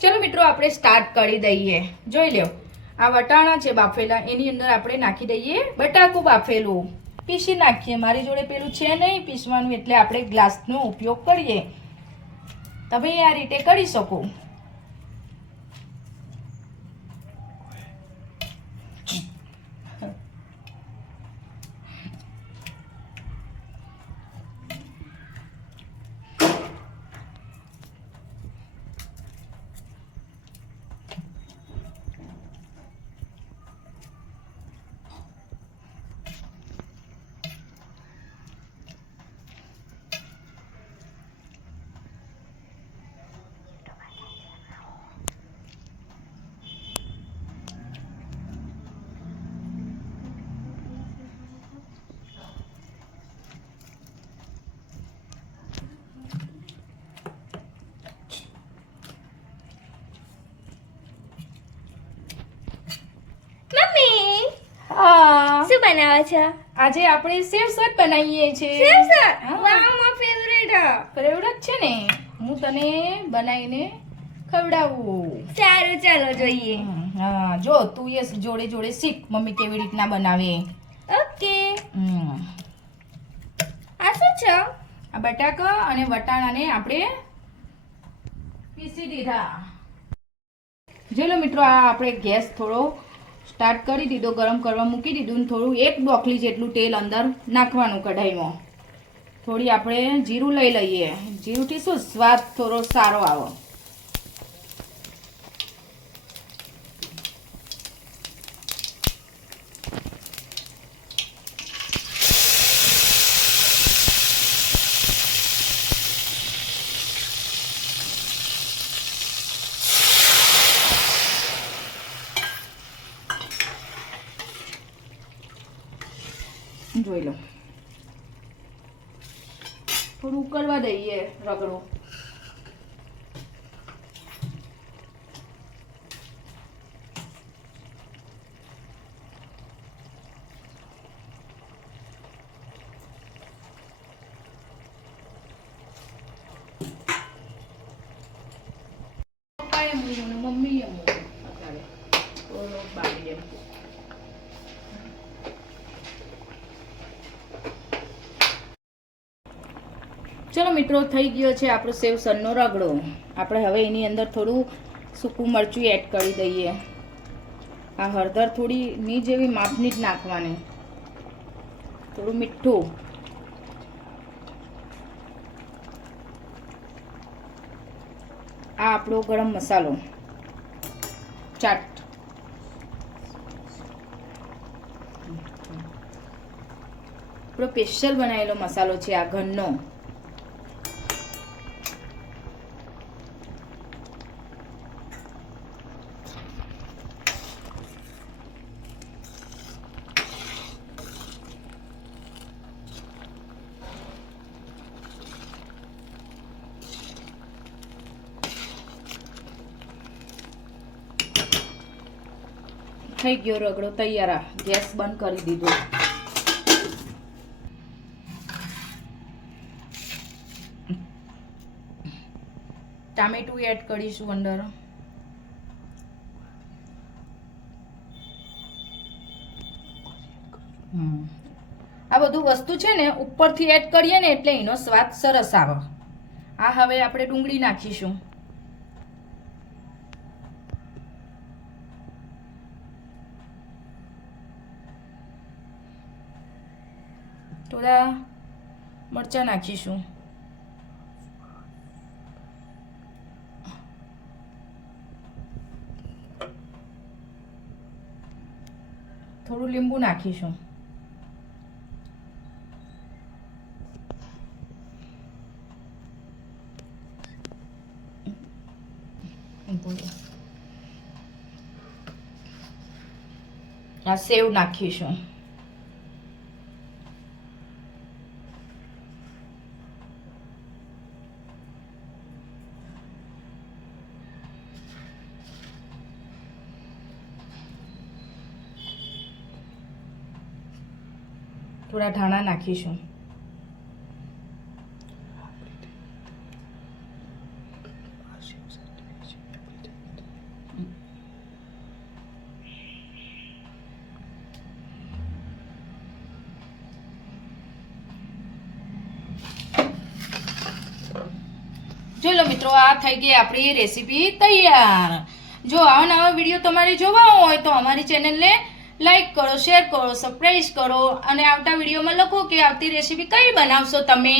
ચલો મિત્રો આપણે સ્ટાર્ટ કરી દઈએ. જોઈ લો આ વટાણા છે બાફેલા, એની અંદર આપણે નાખી દઈએ બટાકું બાફેલું, પીસી નાખીએ. મારી જોડે પેલું છે નહીં પીસવાનું, એટલે આપણે ગ્લાસનો ઉપયોગ કરીએ. તમે આ રીતે કરી શકો. શું બનાવો છો? આજે આપણે સેવસર બનાવીએ છીએ. સેવસર? હા. વાહ, માય ફેવરેટ. ફેવરેટ છે ને, હું તને બનાવીને ખવડાવું. સારું, ચાલો જોઈએ. હા, જો તું એ જોડે જોડે શીખ મમ્મી કેવી રીતના બનાવે. ઓકે. આ શું છે? આ બટાકા અને વટાણાને આપણે પીસી દીધા. જોઈ મિત્રો, આ આપણે ગેસ થોડો સ્ટાર્ટ કરી દીધો, ગરમ કરવા મૂકી દીધું. થોડું 1 બોકલી જેટલું તેલ અંદર નાખવાનું કઢાઈમાં. થોડી આપણે જીરું લઈ લઈએ. જીરુંથી શું સ્વાદ થોડો સારો આવે. જોઈ લો, થોડું ઉકળવા દઈએ રગડો. પપ્પાએ મૂક્યું ને મમ્મીએ મૂક્યું. અત્યારે થોડો બાળી એમ. ચલો મિત્રો, થઈ ગયો છે આપણો સેવસરનો રગડો. આપણે હવે એની અંદર થોડું સૂકું મરચું એડ કરી દઈએ. આ હળદર થોડી ની જેવી માપની જ નાખવાની. થોડું મીઠું, આ આપણો ગરમ મસાલો, ચાટ, આપણો સ્પેશિયલ બનાવેલો મસાલો છે આ ઘરનો. થઈ ગયો રગડો તૈયાર. ગેસ બંધ કરી દીધો. ટામેટું એડ કરીશું અંદર. આ બધું વસ્તુ છે ને ઉપરથી એડ કરીએ ને એટલે એનો સ્વાદ સરસ આવે. આ હવે આપણે ડુંગળી નાખીશું. થોડા મરચાં નાખીશું. થોડું લીંબુ નાખીશું. આ સેવ નાખીશું. થોડા ધાણા નાખીશું. મિત્રો આ થઈ ગઈ આપણી રેસીપી તૈયાર. જો આવા નવા વિડીયો તમારે જોવા હોય તો અમારી ચેનલને લાઈક કરો, શેર કરો, સબસ્ક્રાઇબ કરો અને આવતા વિડીયોમાં લખો કે આવતી રેસીપી કઈ બનાવશો તમે.